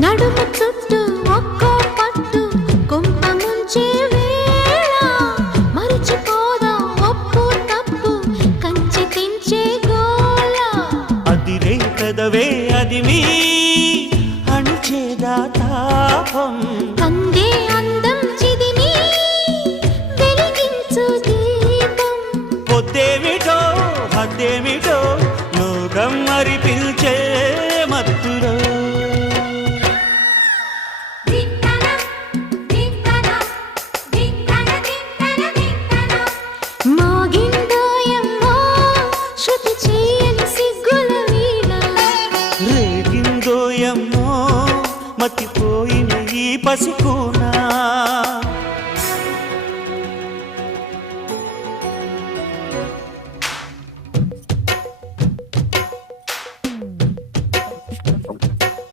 నడుము చుట్టూ ఒక్కో పట్టు కొంప ముంచే వేళ మరిచిపోదా ఒప్పు తప్పు కంచి తెంచే గోల అదిరే కదవే అది మీ అణిచేదా తాపం కందే అందం చిదిమి వెలిగించు దీపం పొద్దేమిటో హద్దేమిటో లోకం మరి పిల్చే మత్తులో మోగిందోయమ్మో శృతి చేయని సిగ్గుల వీణ రేగిందోయమ్మో మతిపోయిన ఈ పసికూనా